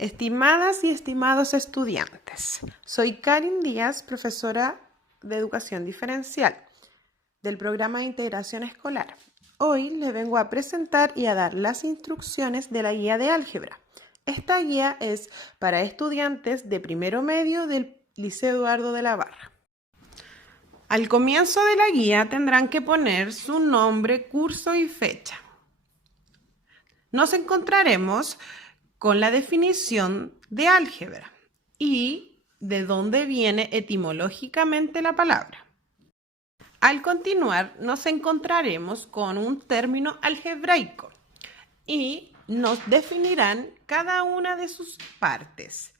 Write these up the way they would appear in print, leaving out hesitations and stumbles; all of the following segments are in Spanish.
Estimadas y estimados estudiantes, soy Karin Díaz, profesora de Educación Diferencial del Programa de Integración Escolar. Hoy les vengo a presentar y a dar las instrucciones de la guía de álgebra. Esta guía es para estudiantes de primero medio del Liceo Eduardo de la Barra. Al comienzo de la guía tendrán que poner su nombre, curso y fecha. Nos encontraremos con la definición de álgebra y de dónde viene etimológicamente la palabra. Al continuar, nos encontraremos con un término algebraico y nos definirán cada una de sus partes,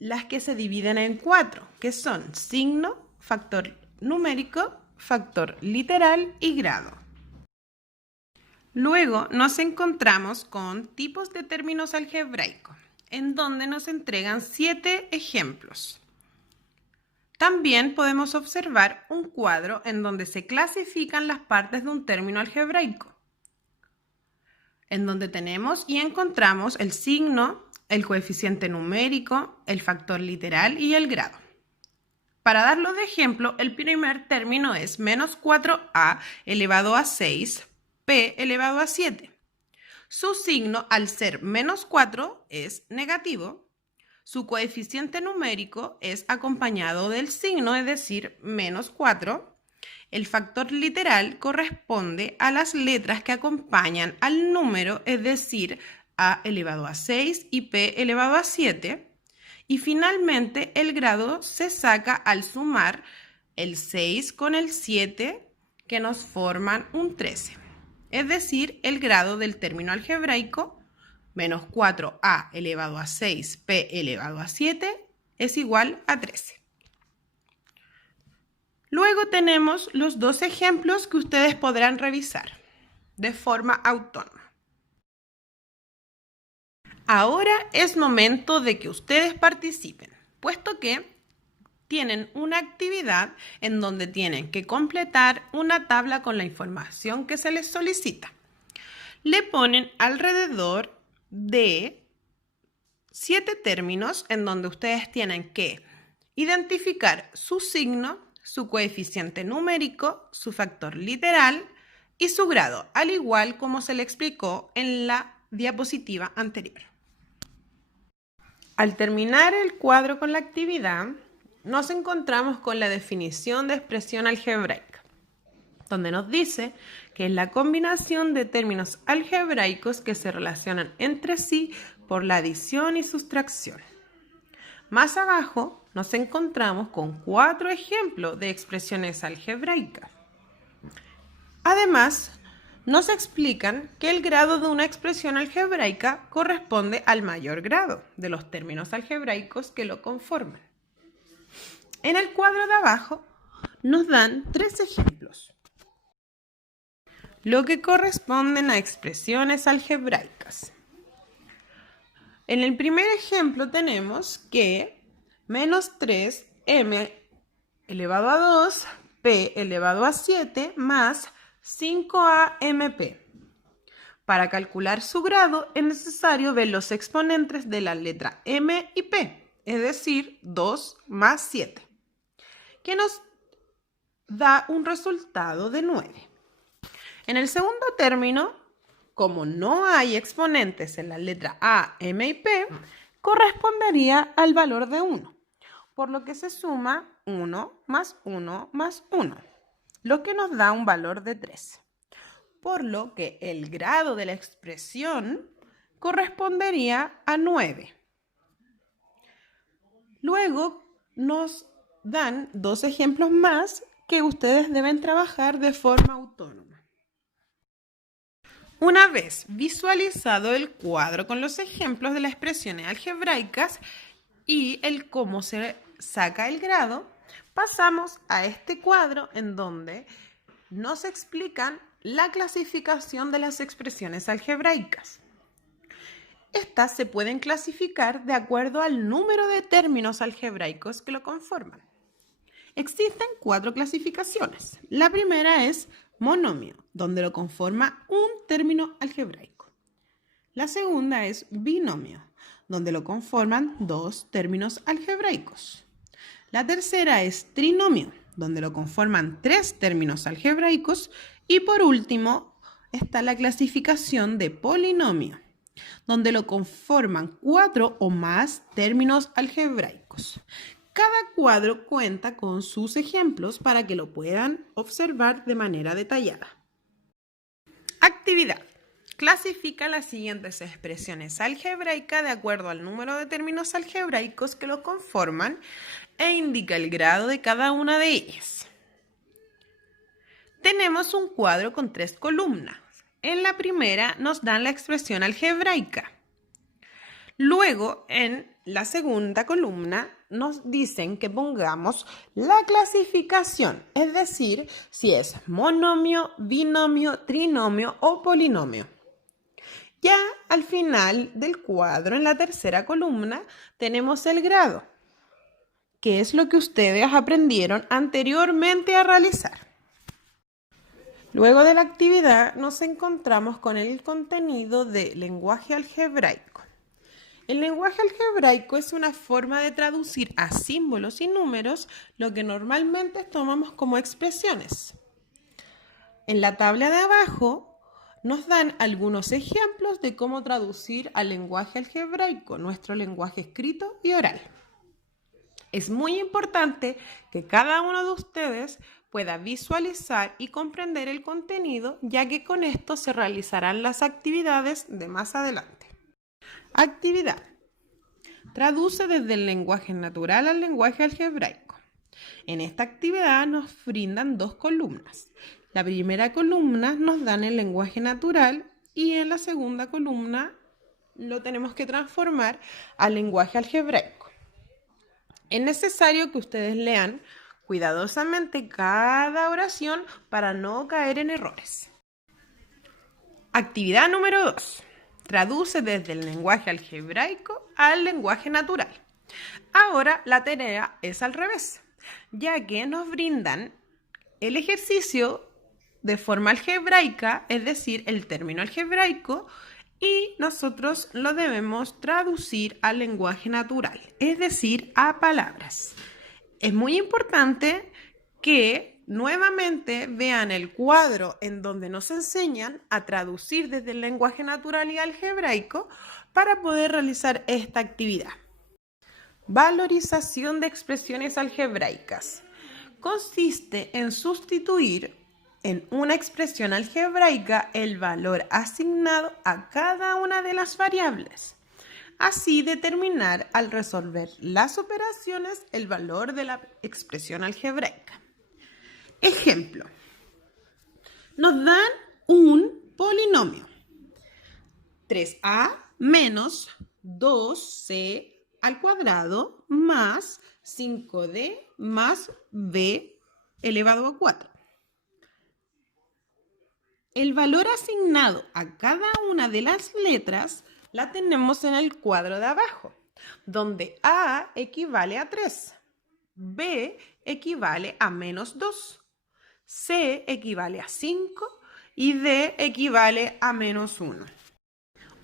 las que se dividen en 4, que son signo, factor numérico, factor literal y grado. Luego nos encontramos con tipos de términos algebraicos, en donde nos entregan 7 ejemplos. También podemos observar un cuadro en donde se clasifican las partes de un término algebraico, en donde tenemos y encontramos el signo, el coeficiente numérico, el factor literal y el grado. Para darlo de ejemplo, el primer término es menos 4a elevado a 6 p elevado a 7. Su signo, al ser menos 4, es negativo. Su coeficiente numérico es acompañado del signo, es decir, menos 4. El factor literal corresponde a las letras que acompañan al número, es decir, a elevado a 6 y p elevado a 7. Y finalmente, el grado se saca al sumar el 6 con el 7, que nos forman un 13. Es decir, el grado del término algebraico, menos 4a elevado a 6p elevado a 7, es igual a 13. Luego tenemos los 2 ejemplos que ustedes podrán revisar de forma autónoma. Ahora es momento de que ustedes participen, puesto que tienen una actividad en donde tienen que completar una tabla con la información que se les solicita. Le ponen alrededor de 7 términos en donde ustedes tienen que identificar su signo, su coeficiente numérico, su factor literal y su grado, al igual como se le explicó en la diapositiva anterior. Al terminar el cuadro con la actividad, nos encontramos con la definición de expresión algebraica, donde nos dice que es la combinación de términos algebraicos que se relacionan entre sí por la adición y sustracción. Más abajo nos encontramos con 4 ejemplos de expresiones algebraicas. Además, nos explican que el grado de una expresión algebraica corresponde al mayor grado de los términos algebraicos que lo conforman. En el cuadro de abajo nos dan 3 ejemplos, lo que corresponden a expresiones algebraicas. En el primer ejemplo tenemos que menos 3m elevado a 2, p elevado a 7, más 5amp. Para calcular su grado es necesario ver los exponentes de la letra m y p, es decir, 2 más 7. Que nos da un resultado de 9. En el segundo término, como no hay exponentes en la letra A, M y P, correspondería al valor de 1, por lo que se suma 1 más 1 más 1, lo que nos da un valor de 13. Por lo que el grado de la expresión correspondería a 9. Luego nos dan 2 ejemplos más que ustedes deben trabajar de forma autónoma. Una vez visualizado el cuadro con los ejemplos de las expresiones algebraicas y el cómo se saca el grado, pasamos a este cuadro en donde nos explican la clasificación de las expresiones algebraicas. Estas se pueden clasificar de acuerdo al número de términos algebraicos que lo conforman. Existen 4 clasificaciones. La primera es monomio, donde lo conforma un término algebraico. La segunda es binomio, donde lo conforman dos términos algebraicos. La tercera es trinomio, donde lo conforman tres términos algebraicos. Y por último está la clasificación de polinomio, donde lo conforman cuatro o más términos algebraicos. Cada cuadro cuenta con sus ejemplos para que lo puedan observar de manera detallada. Actividad. Clasifica las siguientes expresiones algebraicas de acuerdo al número de términos algebraicos que lo conforman e indica el grado de cada una de ellas. Tenemos un cuadro con tres columnas. En la primera nos dan la expresión algebraica. Luego, en la segunda columna, nos dicen que pongamos la clasificación, es decir, si es monomio, binomio, trinomio o polinomio. Ya al final del cuadro, en la tercera columna, tenemos el grado, que es lo que ustedes aprendieron anteriormente a realizar. Luego de la actividad, nos encontramos con el contenido de lenguaje algebraico. El lenguaje algebraico es una forma de traducir a símbolos y números lo que normalmente tomamos como expresiones. En la tabla de abajo nos dan algunos ejemplos de cómo traducir al lenguaje algebraico, nuestro lenguaje escrito y oral. Es muy importante que cada uno de ustedes pueda visualizar y comprender el contenido, ya que con esto se realizarán las actividades de más adelante. Actividad. Traduce desde el lenguaje natural al lenguaje algebraico. En esta actividad nos brindan dos columnas. La primera columna nos dan el lenguaje natural y en la segunda columna lo tenemos que transformar al lenguaje algebraico. Es necesario que ustedes lean cuidadosamente cada oración para no caer en errores. Actividad número 2. Traduce desde el lenguaje algebraico al lenguaje natural. Ahora la tarea es al revés, ya que nos brindan el ejercicio de forma algebraica, es decir, el término algebraico, y nosotros lo debemos traducir al lenguaje natural, es decir, a palabras. Es muy importante que nuevamente vean el cuadro en donde nos enseñan a traducir desde el lenguaje natural y algebraico para poder realizar esta actividad. Valorización de expresiones algebraicas. Consiste en sustituir en una expresión algebraica el valor asignado a cada una de las variables. Así determinar al resolver las operaciones el valor de la expresión algebraica. Ejemplo. Nos dan un polinomio. 3a menos 2c al cuadrado más 5d más b elevado a 4. El valor asignado a cada una de las letras la tenemos en el cuadro de abajo, donde A equivale a 3, B equivale a menos 2, C equivale a 5 y D equivale a menos 1.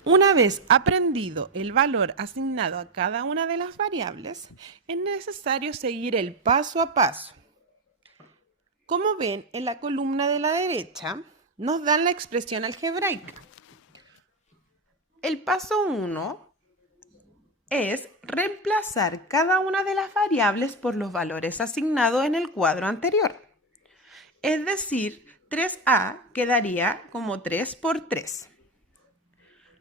Una vez aprendido el valor asignado a cada una de las variables, es necesario seguir el paso a paso. Como ven en la columna de la derecha, nos dan la expresión algebraica. El paso 1 es reemplazar cada una de las variables por los valores asignados en el cuadro anterior. Es decir, 3a quedaría como 3 por 3.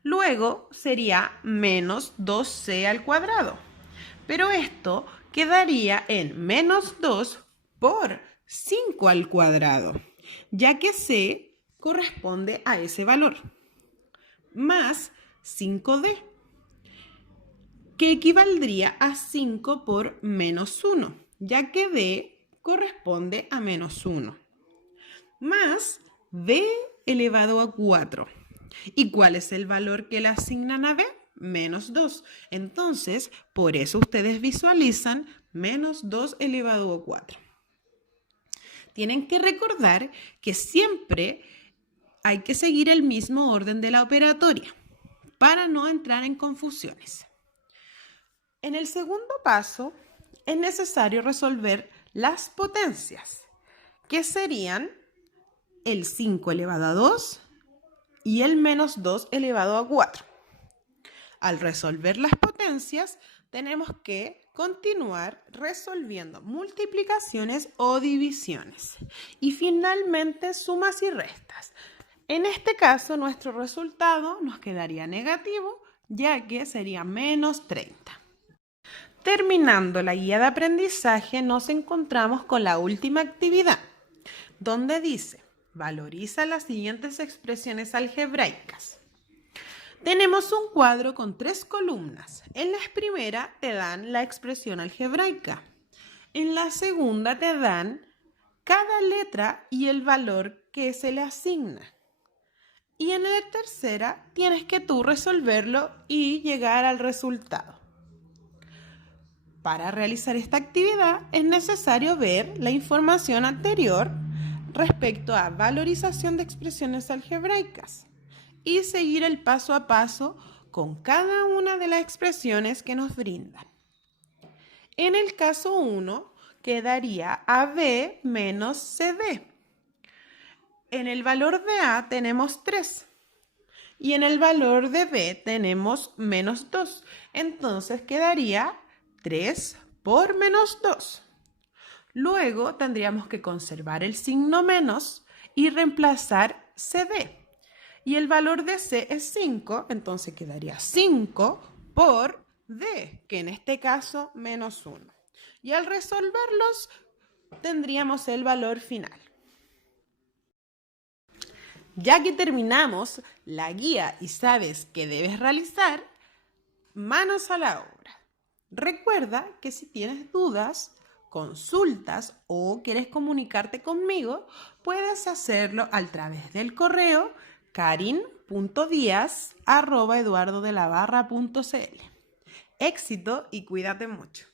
Luego sería menos 2c al cuadrado. Pero esto quedaría en menos 2 por 5 al cuadrado, ya que c corresponde a ese valor, más 5d, que equivaldría a 5 por menos 1, ya que d corresponde a menos 1, más b elevado a 4. ¿Y cuál es el valor que le asignan a b? Menos 2. Entonces, por eso ustedes visualizan menos 2 elevado a 4. Tienen que recordar que siempre hay que seguir el mismo orden de la operatoria para no entrar en confusiones. En el segundo paso es necesario resolver las potencias, que serían el 5 elevado a 2 y el menos 2 elevado a 4. Al resolver las potencias, tenemos que continuar resolviendo multiplicaciones o divisiones y finalmente sumas y restas. En este caso, nuestro resultado nos quedaría negativo, ya que sería menos 30. Terminando la guía de aprendizaje, nos encontramos con la última actividad, donde dice: valoriza las siguientes expresiones algebraicas. Tenemos un cuadro con 3 columnas. En la primera te dan la expresión algebraica. En la segunda te dan cada letra y el valor que se le asigna. Y en la tercera tienes que tú resolverlo y llegar al resultado. Para realizar esta actividad es necesario ver la información anterior respecto a valorización de expresiones algebraicas y seguir el paso a paso con cada una de las expresiones que nos brindan. En el caso 1 quedaría AB menos CD. En el valor de A tenemos 3 y en el valor de B tenemos menos 2. Entonces quedaría 3 por menos 2. Luego tendríamos que conservar el signo menos y reemplazar CD. Y el valor de C es 5, entonces quedaría 5 por D, que en este caso menos 1. Y al resolverlos tendríamos el valor final. Ya que terminamos la guía y sabes qué debes realizar, manos a la obra. Recuerda que si tienes dudas, consultas o quieres comunicarte conmigo, puedes hacerlo a través del correo karin.diaz@eduardodelabarra.cl. Éxito y cuídate mucho.